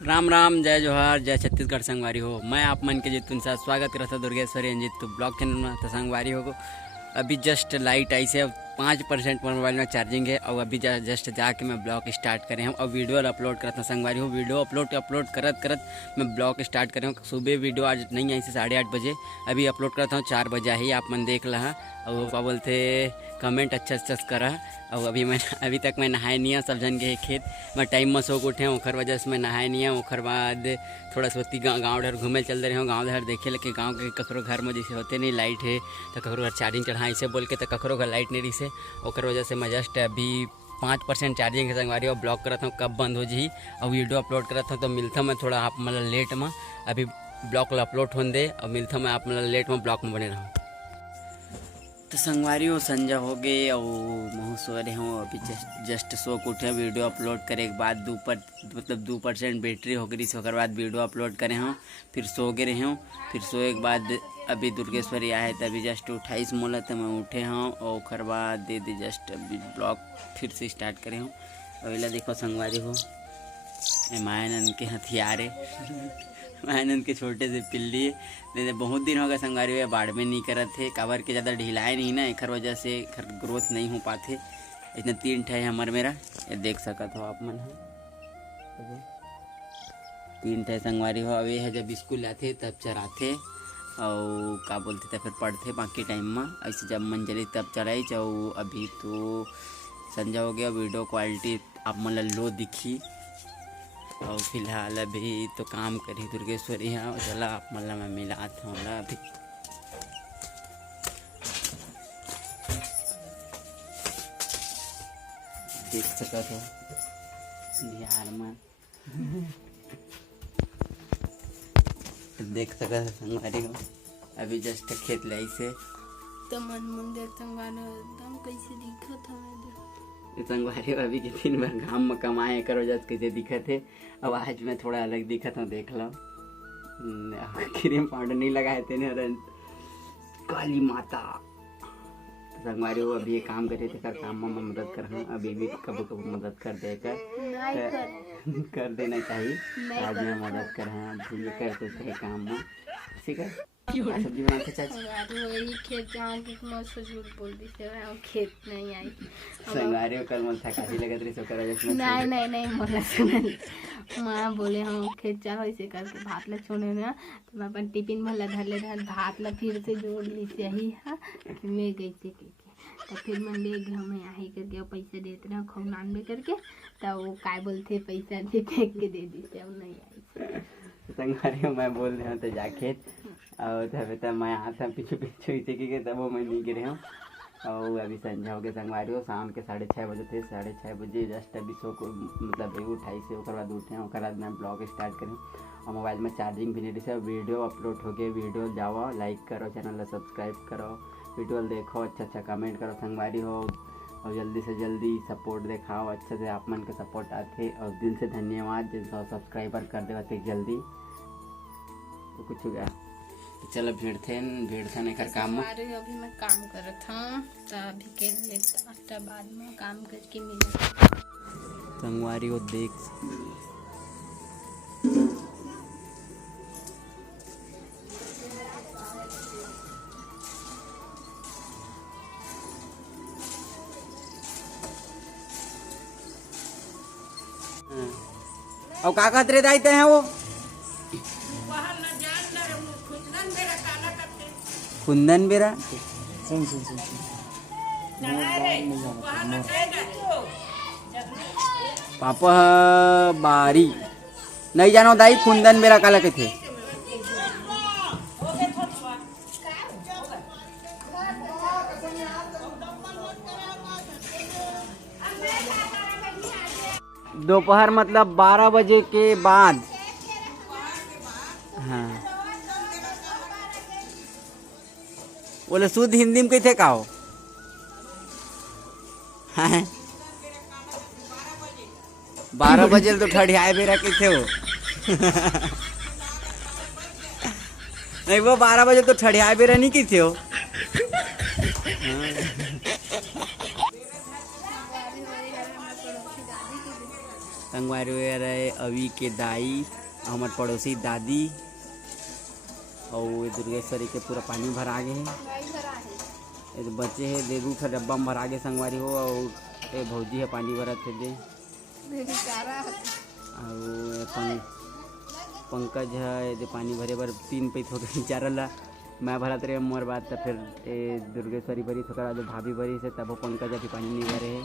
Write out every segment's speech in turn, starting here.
राम राम, जय जोहार, जय छत्तीसगढ़। संगवारी हो, मैं आप मन के जीतुन सा स्वागत करता दुर्गेश्वरी अंजित तो ब्लॉग चैनल में। तो संगवारी हो अभी जस्ट लाइट आई से 5% मोबाइल में चार्जिंग है और अभी जस्ट जाके मैं ब्लॉग स्टार्ट करे हूँ और वीडियो अपलोड करता हूँ। संगवारी हो वीडियो अपलोड करत मैं ब्लॉग स्टार्ट करे हूँ। सुबह वीडियो आज नहीं आई से 8:30 बजे, अभी अपलोड करता हूँ 4 बजे ही। आप मन देख ला और क्या बोलते कमेंट अच्छा करा। और अभी तक मैं नहाए नहीं है। सब जन के खेत मैं टाइम में सो उठे ओखर वजह से मैं नहाए नहीं है। ओखर बाद थोड़ा सोती गाँव डर घूमे चल रहे हो, गाँव डर देखे लेके गाँव के ककरो घर में जैसे होते नहीं लाइट है तो ककरो घर चार्जिंग चढ़ा ऐसे बोल के, तो ककरो घर लाइट नहीं रही से ओकर वजह से मैं जस्ट अभी 5% चार्जिंग के संगवारी और ब्लॉक करता हूँ कब बंद हो जी और वीडियो अपलोड करता हूँ। तो मिलता मैं थोड़ा आप मतलब लेट में, अभी ब्लॉक अपलोड होने दे और मिलता मैं आप मतलब लेट में ब्लॉक में बने रहूँ। तो संगवारी हो संजय हो गए और महू सो रहे हूँ। अभी जस्ट सो के उठे वीडियो अपलोड करे के बाद 2% बैटरी हो गई। उसके बाद वीडियो अपलोड करे हूँ, फिर सो गए रहे हूँ। फिर सोए के बाद अभी दुर्गेश्वरी आए तो अभी जस्ट 28 मोला तो मैं उठे हूँ और उसके बाद दे जस्ट अभी ब्लॉग फिर से स्टार्ट करे हूँ। और इला देखो संगवारी हो मायानंद के हथियार मायानंद के छोटे से पिल्ली है। बहुत दिन हो गए संगवारी हुए बाढ़ में नहीं करत थे काबर के ज़्यादा ढिलाए नहीं ना, एक वजह से ग्रोथ नहीं हो पाते। इतना 3 ठे हमार मेरा ये देख सकत हो आप मन 3 ठे संगवारी हो। अभी है जब स्कूल आते तब चराते और का बोलते थे फिर पढ़ते बाकी टाइम में ऐसे जब मन चली तब चढ़ाई जाओ। अभी तो संजय हो गया, वीडियो क्वालिटी आप मतलब लो दिखी और फिलहाल अभी तो काम करी दुर्गेश्वरी है और चला आप मतलब मैं मिलाता हूँ अभी। देख सकते हो बिहार में देख सकते हो संगवारी हो अभी जस्ट खेत लाई से तो मन देख संगवारी एकदम कैसे दिखत है संगवारी हो। अभी के दिन भर गाँव में कमाए करो जस कैसे दिखत है। अब आज मैं थोड़ा अलग दिखत हूँ, देख लो क्रीम पाउडर नहीं लगाए थे ना काली माता। संगवारी हो अभी ये काम करे थे कर काम में मदद कर हूँ, अभी भी कभी कभी मदद कर दे कर देना चाहिए। आज मैं मदद कर रहा हूँ ये करते थे काम में ठीक है। सब्जी बनाते चाची वही खेत जाऊँ कि मैं झूठ बोल दी से खेत नहीं आई। संगवारी हो कल मन थकासी लगत रही सो कर नहीं मोला सुनल माँ बोले हम खेत जाओ ऐसे करके भात ला छोड़े ना तो मैं अपन टिफिन भर धर ले भात ला फिर से जोड़ ली सही है मैं गई थी तो फिर मैं ले गई हमें आई करके पैसा देते रहे खौनान में करके तो वो काय बोलते पैसा दे फेंक के दे दी से अब नहीं आई। संगवारी हो मैं बोल रहा हूँ तो जाके और तब मैं आता पीछे इसे कि तब वो मैं नहीं गिरे हूँ। और अभी संध्या हो गए संगवारी हो, शाम के 6:30 बजे थे। 6:30 बजे जस्ट अभी सो को मतलब उठाई से ओकर बाद उठे ओकर बाद मैं ब्लॉग स्टार्ट करें और मोबाइल में चार्जिंग भी नहीं रही से। वीडियो अपलोड हो गए, वीडियो जाओ लाइक करो, चैनल सब्सक्राइब करो, वीडियो देखो, अच्छा कमेंट करो संगवारी हो और जल्दी से जल्दी सपोर्ट दिखाओ। अच्छे से आप मन के सपोर्ट आते और दिल से धन्यवाद जिन सब्सक्राइबर कर दे जल्दी तो कुछ हो गया। तो चलो भीड़ थे नहीं कर काम में अभी मैं काम करत हूँ तो अभी के लिए बाद में काम करके मिले संगवारी को देख और का कहते रहते हैं वो कुंदन बेरा पापा बारी नहीं जानो दाई कुंदन बेरा काला के थे। दोपहर मतलब 12 बजे के बाद। हाँ बोले शुद्ध हिंदी में कैसे कहो हाँ 12 बजे तो ठड़ियाए बेरा कैसे हो नहीं वो 12 बजे तो ठड़ियाए बेरा नहीं कैसे हो संगवारी हो रहे अवी के दाई हमार पड़ोसी दादी और दुर्गेश्वरी के पूरा पानी भर आ गए है। ये तो बच्चे है दे दू फिर डब्बा में भर आ गए संगवारी हो और ये भौजी है पानी भरत थे दे और पंकज है ये पानी भरे भर 3 पैस हो गए बेचारा ला मैं भरत रहे मोर बात तो फिर दुर्गेश्वरी भरी थोड़ा जो भाभी भरी से तब पंकज अभी पानी नहीं भरे है।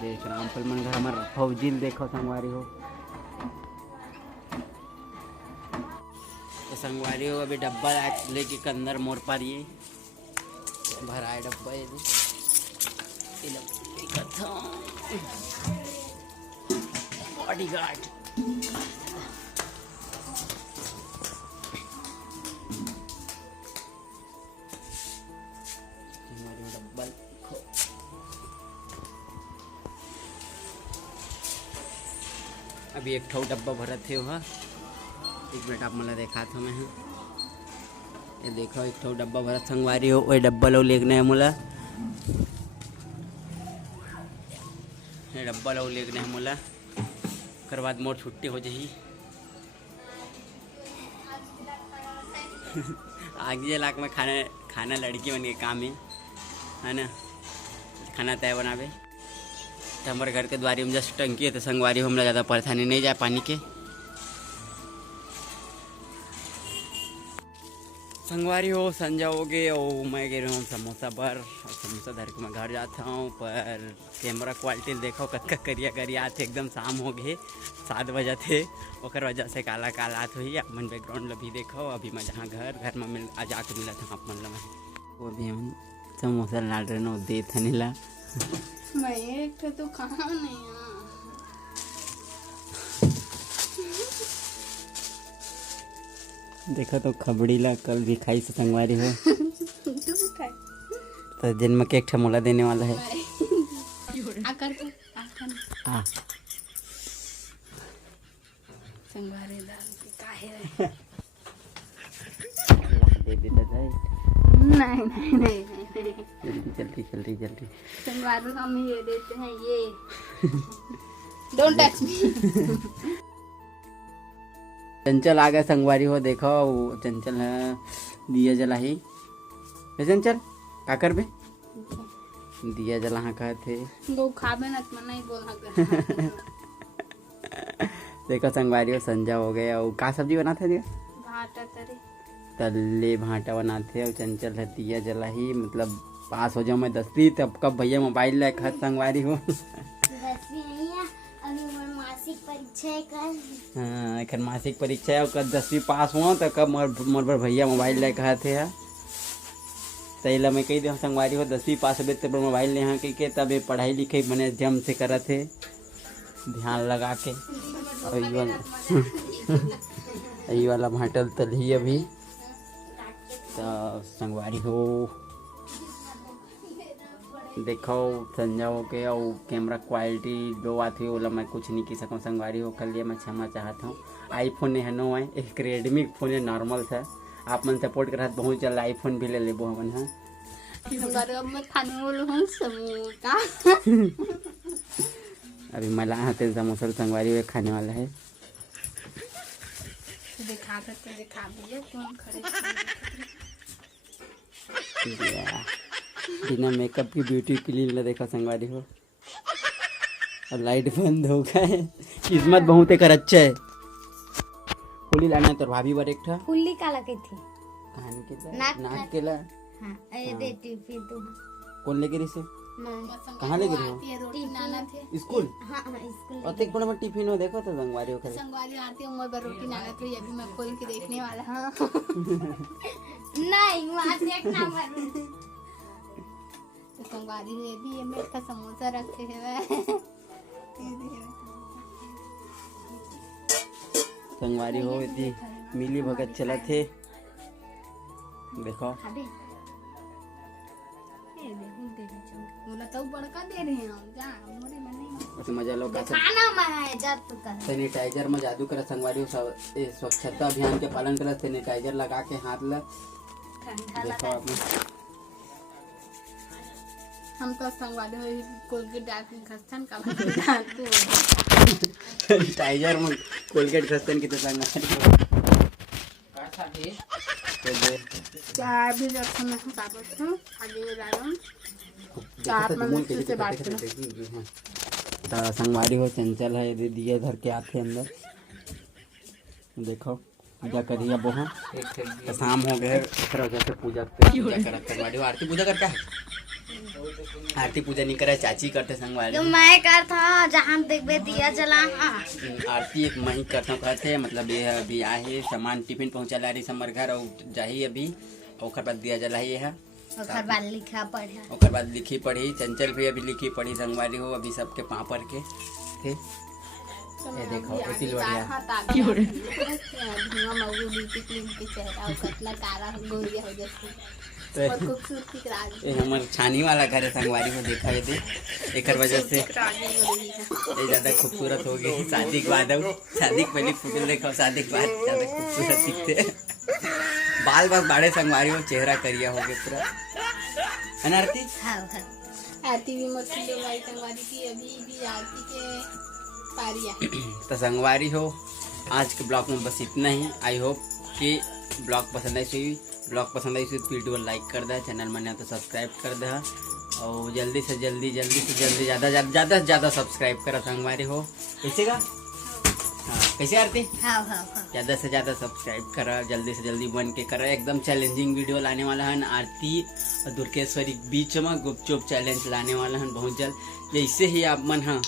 देख रामफल मन घर हमार फौजिल देखो संगवारी हो तो संगवारी हो अभी डब्बा लेके के अंदर मोर पर ये भराए डब्बा ये बॉडीगार्ड डब्बा अभी एक ठो डब्बा भरा थे वहाँ 1 मिनट आप मला देखा था मैं ये देखो एक ठो डब्बा भरा संगवारी हो वही डब्बा लो लेगना है मुला ये डब्बा लो लेगना है मुला कर बाद मोर छुट्टी हो जाही आगे लाख में खाना लड़की बन के काम है ना खाना तय बनावे तो हमारे घर के द्वारी में जस्ट टंकी है तो संगवारी हो हमरा ज़्यादा परेशानी नहीं जाए पानी के संगवारी हो संजा हो गए और मैं गए हूँ समोसा पर और समोसा धर के मैं घर जाता हूँ पर कैमरा क्वालिटी देखो कक्का करिया करिया आते एकदम शाम हो गए 7 बजे थे और वजह से काला काला आत हुई अपन बैकग्राउंड भी देखो अभी मैं जहाँ घर में मिल आज आके मिला था अपन मैं वो भी हम समोसा लाड रहे दे थे नीला मैं एक तो कहाँ नहीं देखा तो खबड़ी ला कल भी खाई से संगवारी हो तो जन्म के एक ठमोला देने वाला है आकर तो हाँ संगवारी दाल के काहे दे देता जाए नहीं जल्दी संगवारी हम ये देते हैं ये डोंट टच मी चंचल आ गया संगवारी हो देखो वो चंचल है दिया जला ही चंचल का कर बे दिया जला हाँ कहते वो खाबे ना तो नहीं बोल देखो संगवारी हो संजा हो गया और का सब्जी बनाते थे भाटा तरे तल्ले भाटा बनाते और चंचल है दिया जला ही मतलब पास हो जाओ मैं 10वीं तब कब भैया मोबाइल लायक है संगवारी हो हाँ एक मासिक परीक्षा है और कब 10वीं पास हुआ तो कब मोर पर भैया मोबाइल ले कहा थे तैला मैं कही दे संगवारी हो 10वीं पास हो तब मोबाइल ले यहाँ के तब ये पढ़ाई लिखाई बने जम से करा थे ध्यान लगा के और ये वाला भाटल तल ही अभी तो संगवारी हो देखो संजा हो के और कैमरा क्वालिटी जो आती है बोला मैं कुछ नहीं की सकूँ संगवारी हो कर लिए मैं क्षमा चाहता हूँ आईफोन है नो है एक रेडमी फोन है नॉर्मल था आप मन सपोर्ट कर बहुत चल आईफोन भी ले ले हमन है अभी मला हाथे समोसा संगवारी हुए खाने वाला है बिना मेकअप की ब्यूटी क्लीन देखा संगवारी हो और लाइट बंद हो गए किस्मत बहुत एक अच्छा है होली लाना तो भाभी बार एक था फुल्ली काला के थी कान के नाक के ला हां ए दे टिफिन तो कौन लेके रही से कहाँ लेके रही हो रोटी नाना थे स्कूल हां स्कूल और बड़ा में टिफिन हो देखो तो संगवारी हो करे संगवारी आती है उम्र पर रोटी नाना थे अभी मैं खोल के देखने वाला हां नहीं वहां से एक ना मारू तो संगवारी हुए भी ये मेरा समोसा रखे हैं संगवारी हो इतनी मिली भगत चला थे देखो बोला तो बड़का दे रहे हैं हम जा मोरे बने उस मजा लो का खाना मनाए जात कर सैनिटाइजर में जादू करा संगवारी स्वच्छता अभियान के पालन करा सैनिटाइजर लगा के हाथ ला देखो आपने हम तो संगवारी हो कोलगेट डाल के घसन का डालते हो टाइगर में कोलगेट खस्तन की तो संगवारी हो चाय भी रखा मैं कागज हूँ आगे डालूं चाप में मिर्ची से बात करो तो संगवारी हो चंचल है दे दिए धर के आते अंदर देखो पूजा करिए वो हाँ तो शाम हो गए फिर वजह से पूजा करते संगवारी हो आरती पूजा करता है आरती पूजा नहीं करे चाची करते संगवारी मैं करता जहाँ देखबे दिया जला आरती एक मही करता कहते मतलब ये अभी आए सामान टिफिन पहुँचा ला रही समर घर और जाही अभी और बाद दिया जला ये है ओकर बाद लिखा पढ़ा ओकर बाद लिखी पढ़ी चंचल भी अभी लिखी पढ़ी संगवारी हो अभी सबके पापड़ के थे ये देखो इसी बढ़िया धुआं मगू ब्यूटी क्रीम के चेहरा और कतला काला गोरिया हो जैसे बहुत खूबसूरती के राज ये हमारे छानी वाला घर है संगवारी को देखा ये थे एक वजह से रानी हो रही है ये ज्यादा खूबसूरत हो गई शादी के बाद अब शादी के पहले फोटो देखो शादी के बाद ज्यादा खूबसूरत दिखते बाल बस बाड़े संगवारी हो चेहरा करिया हो गया पूरा है ना आरती हाँ आरती भी मछली हमारी संगवारी की अभी भी आरती के पारिया तो संगवारी हो आज के ब्लॉग में बस इतना ही आई होप कि ब्लॉग पसंद आई तो वीडियो लाइक कर दे चैनल में तो सब्सक्राइब कर दे और जल्दी से जल्दी ज़्यादा सब्सक्राइब करा संगवारी हो कैसे का हाँ कैसे आरती हाँ ज़्यादा से ज़्यादा सब्सक्राइब करा जल्दी से जल्दी बन के करा एकदम चैलेंजिंग वीडियो लाने वाला है आरती और दुर्गेश्वरी बीच में गुपचुप चैलेंज लाने वाला है बहुत जल्द जैसे ही आप मन हाँ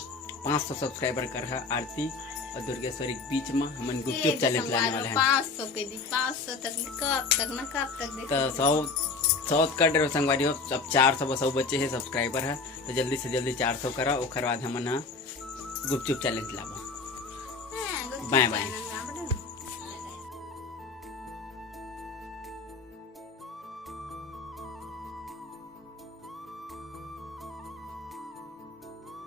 500 सब्सक्राइबर कर आरती और दुर्गेश्वरी के बीच में हम गुपचुप चैलेंज लाने वाले हैं 500 के दी 500 तक कब तक तो 100 कर रहे हो संगवारी हो अब 400 बस बच्चे हैं सब्सक्राइबर है तो जल्दी से जल्दी 400 करा और बाद हम गुपचुप चैलेंज लाबो बाय बाय।